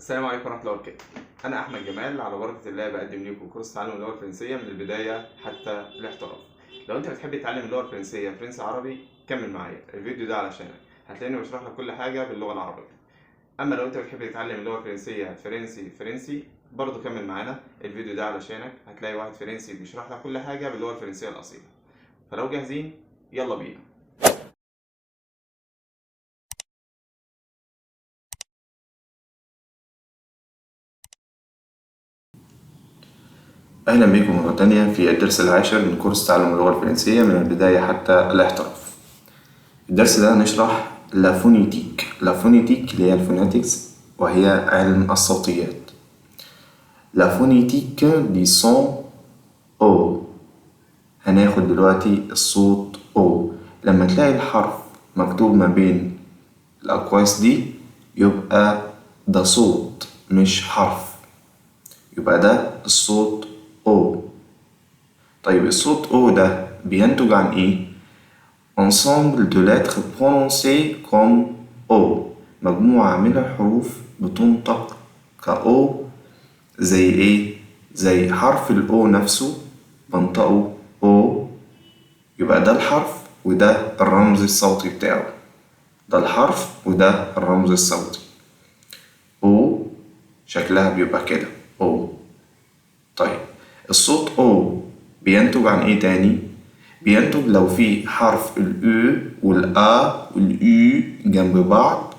السلام عليكم ورحمة الله وبركاته. أنا أحمد جمال، على بركة الله بقدم لكم كورس تعلم اللغة الفرنسية من البداية حتى الاحتراف. لو أنت بتحب تتعلم اللغة الفرنسية فرنسي عربي كمل معايا، الفيديو ده علشانك. هتلاقيني بشرح لك كل حاجة باللغة العربية. أما لو أنت بتحب تتعلم اللغة الفرنسية فرنسي برضه كمل معانا، الفيديو ده علشانك. هتلاقي واحد فرنسي بيشرح لك كل حاجة باللغة الفرنسية الأصيلة. فلو جاهزين يلا بينا. أهلا بكم مرة تانية في الدرس العاشر من كورس تعلم اللغة الفرنسية من البداية حتى الاحتراف. الدرس ده هنشرح لافونيتيك اللي هي الفوناتكس، وهي علم الصوتيات. لافونيتيك دي سون أو. هناخد دلوقتي الصوت أو. لما تلاقي الحرف مكتوب ما بين الأقواس دي يبقى ده صوت مش حرف، يبقى ده الصوت أو. طيب الصوت O ده بينتج عن إيه؟ ensemble de lettres prononcées comme O، مجموعة من الحروف بتنطق كO. زي إيه؟ زي حرف ال O نفسه بنطقه O، يبقى ده الحرف وده الرمز الصوتي بتاعه. ده الحرف وده الرمز الصوتي. O شكلها بيبقى كده O. طيب الصوت O بينتج عن ايه تاني؟ بينتج لو في حرف ال E وال A وال U جنب بعض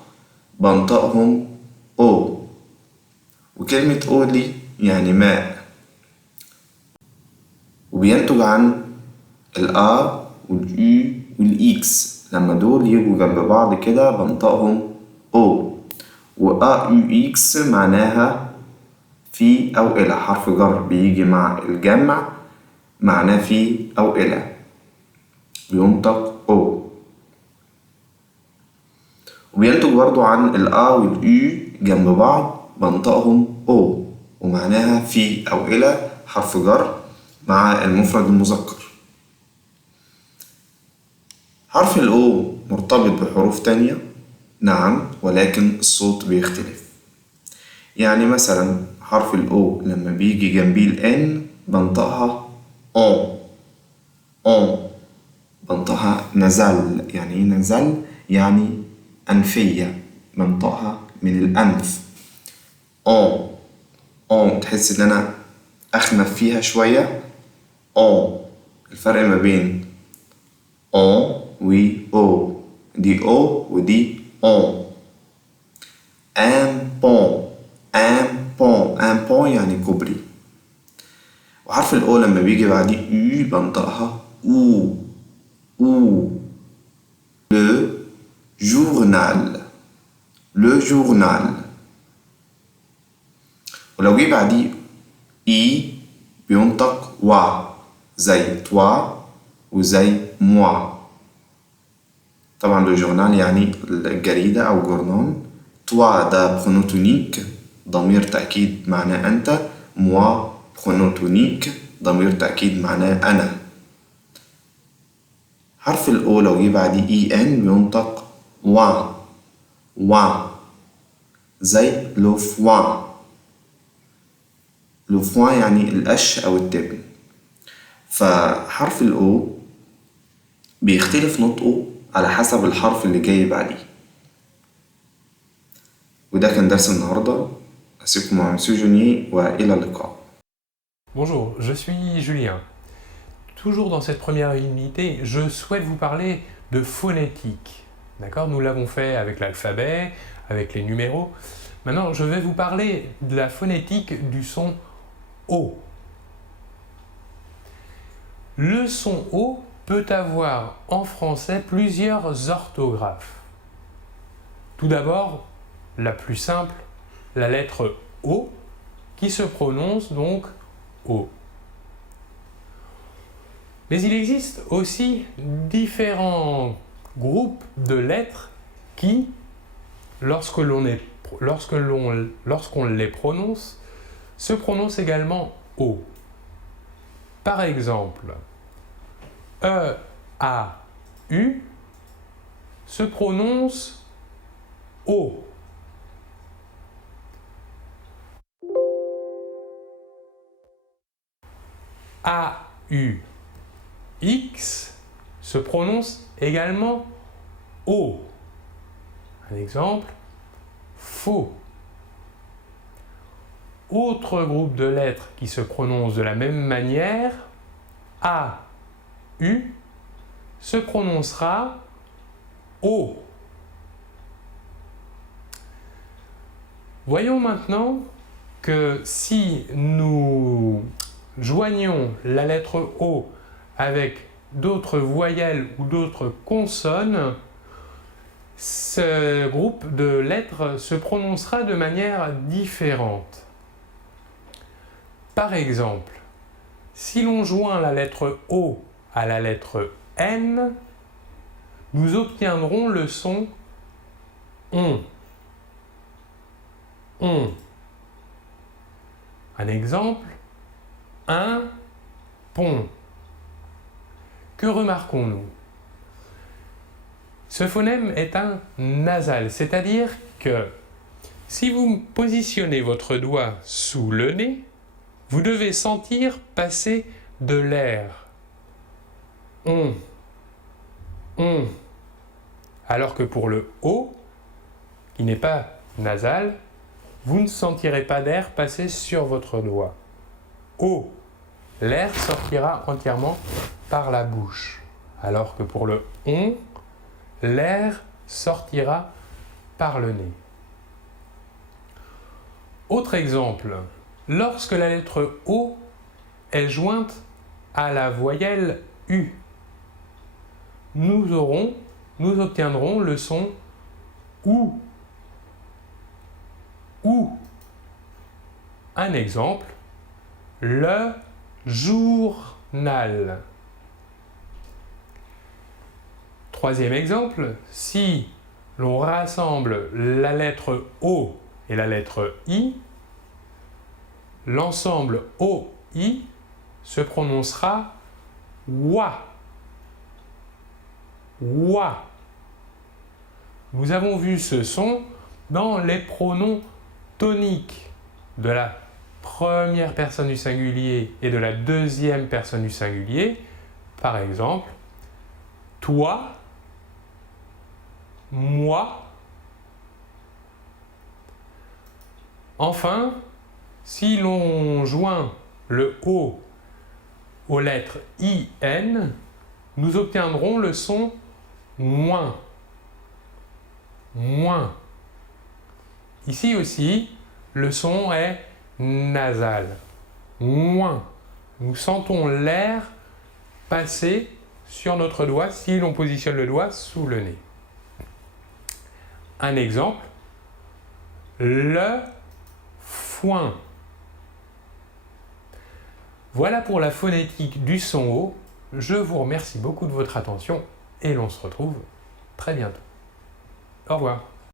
بنطقهم O، وكلمة O دي يعني ماء. وبينتج عن ال A وال U وال X، لما دول يجوا جنب بعض كده بنطقهم O. و A U X معناها في أو إلى، حرف جر بيجي مع الجمع معناه في أو إلى، بينطق أو. وبينتج برضو عن ال A وال U جنب بعض بنطقهم أو، ومعناها في أو إلى، حرف جر مع المفرد المذكر. حرف ال O مرتبط بحروف تانية، نعم، ولكن الصوت بيختلف. يعني مثلا حرف ال O لما بيجي جنبيه ال N بنطقها أون. بنطقها نزل. يعني ايه نزل؟ يعني أنفية، بنطقها من الأنف. أون تحس إن أنا أخنف فيها شوية. الفرق ما بين أون و أو، دي أو ودي أون. أن بون يعني كوبري. وحرف الأو لما بيجي بعديه U بنطقها أو. le journal. ولو جه بعديه إي بينطق وا، زي توا وزي موا. طبعا لو جورنال يعني الجريدة أو جورنال. توا ده برونوتونيك، ضمير تأكيد معناه أنت. موا برونوتونيك، ضمير تأكيد معناه أنا. حرف الأو لو جه بعديه إي إن بينطق وان زي لو فوان يعني القش أو التبن. فحرف الأو بيختلف نطقه على حسب الحرف اللي جاي بعديه. وده كان درس النهاردة. أسيبكم مع مسيو جوني وإلى اللقاء. Bonjour, je suis Julien. Toujours dans cette première unité, je souhaite vous parler de phonétique. D'accord? Nous l'avons fait avec l'alphabet, avec les numéros. Maintenant, je vais vous parler de la phonétique du son O. Le son O peut avoir en français plusieurs orthographes. Tout d'abord, la plus simple, la lettre O, qui se prononce donc O. Mais il existe aussi différents groupes de lettres qui, lorsqu'on les prononce, se prononcent également O. Par exemple, E, A, U se prononce O. A-U-X se prononce également O. Un exemple, faux. Autre groupe de lettres qui se prononcent de la même manière, A-U se prononcera O. Voyons maintenant que si nous joignons la lettre O avec d'autres voyelles ou d'autres consonnes, ce groupe de lettres se prononcera de manière différente. Par exemple, si l'on joint la lettre O à la lettre N, nous obtiendrons le son ON. ON. Un exemple, un pont. Que remarquons-nous? Ce phonème est un nasal, c'est-à-dire que si vous positionnez votre doigt sous le nez, vous devez sentir passer de l'air. On. Alors que pour le O, qui n'est pas nasal, vous ne sentirez pas d'air passer sur votre doigt. O. L'air sortira entièrement par la bouche. Alors que pour le on, l'air sortira par le nez. Autre exemple, lorsque la lettre O est jointe à la voyelle U, nous obtiendrons le son OU. OU. Un exemple, le journal. Troisième exemple, si l'on rassemble la lettre O et la lettre I, l'ensemble OI se prononcera OUA. OUA. Nous avons vu ce son dans les pronoms toniques de la première personne du singulier et de la deuxième personne du singulier. Par exemple, toi, moi. Enfin, si l'on joint le O aux lettres IN, nous obtiendrons le son moins. Moins. Ici aussi, le son est nasal. Moins. Nous sentons l'air passer sur notre doigt si l'on positionne le doigt sous le nez. Un exemple, le foin. Voilà pour la phonétique du son O. Je vous remercie beaucoup de votre attention et l'on se retrouve très bientôt. Au revoir.